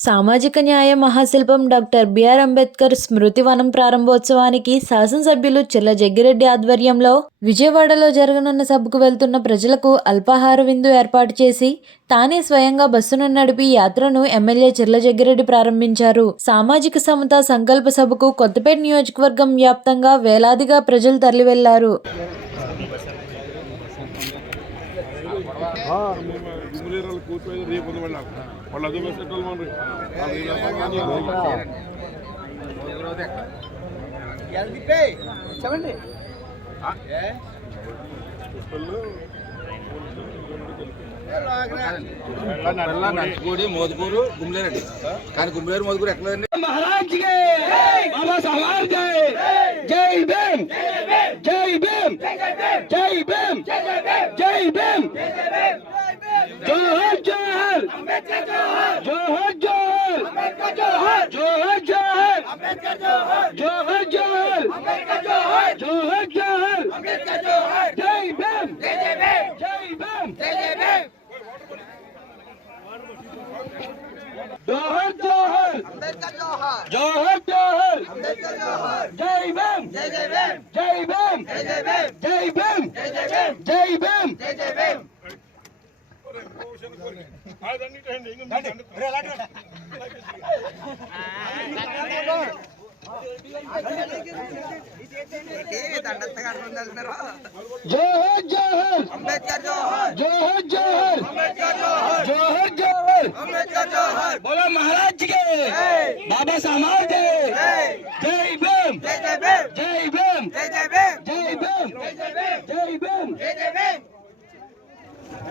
సామాజిక న్యాయ మహాశిల్పం డాక్టర్ బిఆర్ అంబేద్కర్ స్మృతి వనం ప్రారంభోత్సవానికి శాసనసభ్యులు చిల్ల జగ్గిరెడ్డి ఆధ్వర్యంలో విజయవాడలో జరగనున్న సభకు వెళ్తున్న ప్రజలకు అల్పాహార విందు ఏర్పాటు చేసి తానే స్వయంగా బస్సును నడిపి యాత్రను ఎమ్మెల్యే చిర్ల జగ్గిరెడ్డి ప్రారంభించారు. సామాజిక సమత సంకల్ప సభకు కొత్తపేట నియోజకవర్గం వ్యాప్తంగా వేలాదిగా ప్రజలు తరలివెళ్ళారు. ఇంజనీర్లు కూర్చోయి రేపు ఉంది వాళ్ళు వాళ్ళు అదే చెప్పండి మోదుకూరు గుమ్లేరండి కానీ గుమ్లేరు మోదుకూరు ఎక్కడ మహారాజ్ जोहर जोहर जोहर जोहर जोहर जोहर जोहर जोहर जोहर जय भीम जय भीम जोहर जोहर जोहर जोहर जय भीम जय भीम जय भीम जय भीम जोहर जोहर जोहर जोहर जोहर जोहर जोहर जोहर बोलो महाराज के। बाबा सामान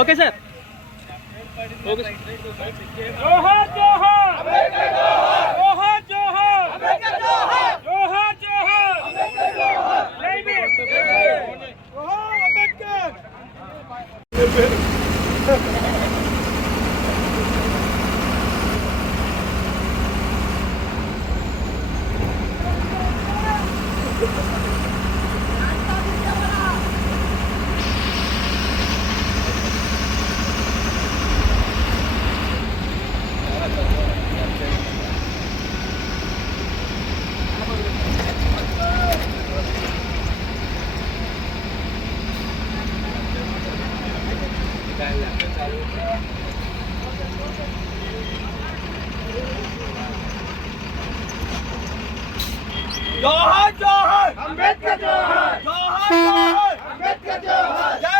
okay sir. Okay Johar Johar Ambedkar Johar Johar Johar Ambedkar Johar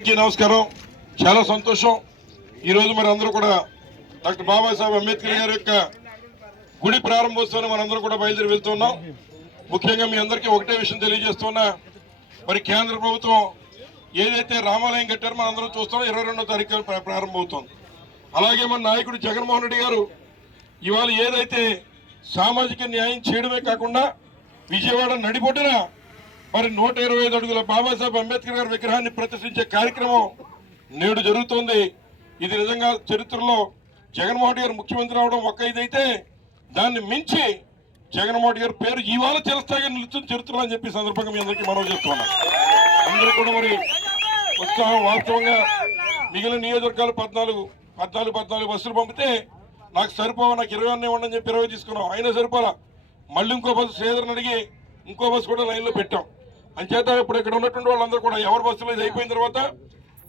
నమస్కారం. చాలా సంతోషం. ఈరోజు మరి అందరూ కూడా డాక్టర్ బాబాసాహెబ్ అంబేద్కర్ గారి యొక్క గుడి ప్రారంభోత్సవాన్ని మనందరూ కూడా బయలుదేరి వెళ్తున్నాం. ముఖ్యంగా మీ అందరికీ ఒకటే విషయం తెలియజేస్తున్నా. మరి కేంద్ర ప్రభుత్వం ఏదైతే రామాలయం కట్టారో మనందరం చూస్తున్నాం ఇరవై రెండో తారీఖు ప్ర- ప్రారంభమవుతోంది. అలాగే మన నాయకుడు జగన్మోహన్ రెడ్డి గారు ఇవాళ ఏదైతే సామాజిక న్యాయం చేయడమే కాకుండా విజయవాడ నడిపొట్టిన మరి నూట ఇరవై ఐదు అడుగుల బాబాసాహెబ్ అంబేద్కర్ గారి విగ్రహాన్ని ప్రదర్శించే కార్యక్రమం నేడు జరుగుతోంది. ఇది నిజంగా చరిత్రలో జగన్మోహన్ గారు ముఖ్యమంత్రి అవడం ఒక ఇదైతే దాన్ని మించి జగన్మోహన్ గారి పేరు ఇవాళ చిరస్థాయిగా నిలుస్తుంది చరిత్రలో అని చెప్పి సందర్భంగా మీ అందరికీ మనం చేస్తున్నాను అందరూ కూడా మరి ఉత్సాహం వాస్తవంగా మిగిలిన నియోజకవర్గాలు పద్నాలుగు పద్నాలుగు పద్నాలుగు బస్సులు పంపితే నాకు సరిపోవా నాకు ఇరవై అన్నీ ఉండని చెప్పి ఇరవై తీసుకున్నాం. అయినా సరిపోలా. మళ్ళీ ఇంకో బస్సు శ్రీధర్ని అడిగి ఇంకో బస్సు కూడా లైన్లో పెట్టాం. అంచేత ఇప్పుడు ఇక్కడ ఉన్నటువంటి వాళ్ళందరూ కూడా ఎవరి బస్సులో ఇది అయిపోయిన తర్వాత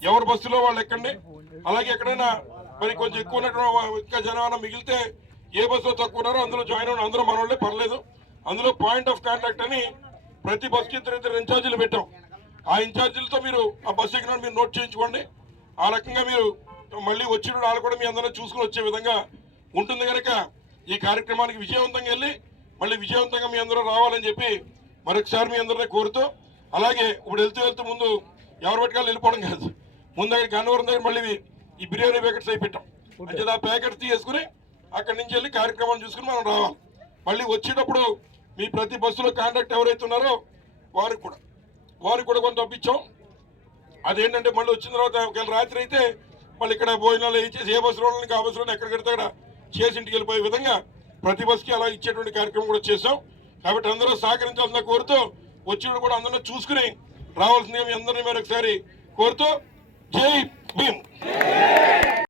ఎవరి బస్సులో వాళ్ళు ఎక్కండి. అలాగే ఎక్కడైనా మరి కొంచెం ఎక్కువ ఉన్నటువంటి ఇంకా జనాభా మిగిలితే ఏ బస్సులో తక్కువ ఉన్నారో అందులో జాయిన్ అవ్వడం. అందరూ మన పర్లేదు. అందులో పాయింట్ ఆఫ్ కాంటాక్ట్ అని ప్రతి బస్సుకి ఇద్దరు ఇద్దరు ఇన్ఛార్జీలు పెట్టాం. ఆ ఇన్ఛార్జీలతో మీరు ఆ బస్సు ఎక్కిన మీరు నోట్ చేయించుకోండి. ఆ రకంగా మీరు మళ్ళీ వచ్చిన వాళ్ళు కూడా మీ అందరూ చూసుకుని వచ్చే విధంగా ఉంటుంది కనుక ఈ కార్యక్రమానికి విజయవంతంగా వెళ్ళి మళ్ళీ విజయవంతంగా మీ అందరూ రావాలని చెప్పి మరొకసారి మీ అందరినీ కోరుతూ అలాగే ఇప్పుడు వెళ్తూ వెళ్తూ ముందు ఎవరు పెట్టుకోవాలి వెళ్ళిపోవడం కాదు. ముందు దగ్గర గన్నవరం దగ్గర మళ్ళీ ఈ బిర్యానీ ప్యాకెట్స్ అయి పెట్టాం అంటే ఆ ప్యాకెట్స్ తీసుకుని అక్కడి నుంచి వెళ్ళి కార్యక్రమం చూసుకుని మనం రావాలి. మళ్ళీ వచ్చేటప్పుడు మీ ప్రతి బస్సులో కాంటాక్ట్ ఎవరైతే ఉన్నారో వారికి కూడా. వారికి కూడా కొంత పంపించాం అదేంటంటే మళ్ళీ వచ్చిన తర్వాత ఒకవేళ రాత్రి అయితే మళ్ళీ ఇక్కడ భోజనాలు ఇచ్చేసి ఏ బస్సులో ఆ బస్సులో ఎక్కడ కడితే అక్కడ చేసి ఇంటికి వెళ్ళిపోయే విధంగా ప్రతి బస్కి అలా ఇచ్చేటువంటి కార్యక్రమం కూడా చేసాం కాబట్టి అందరూ సహకరించాల్సిన కోరుతూ వచ్చిన కూడా అందరినీ చూసుకుని రావాల్సిందిగా మీ అందరినీ మరొకసారి కోరుతూ జై భీమ్.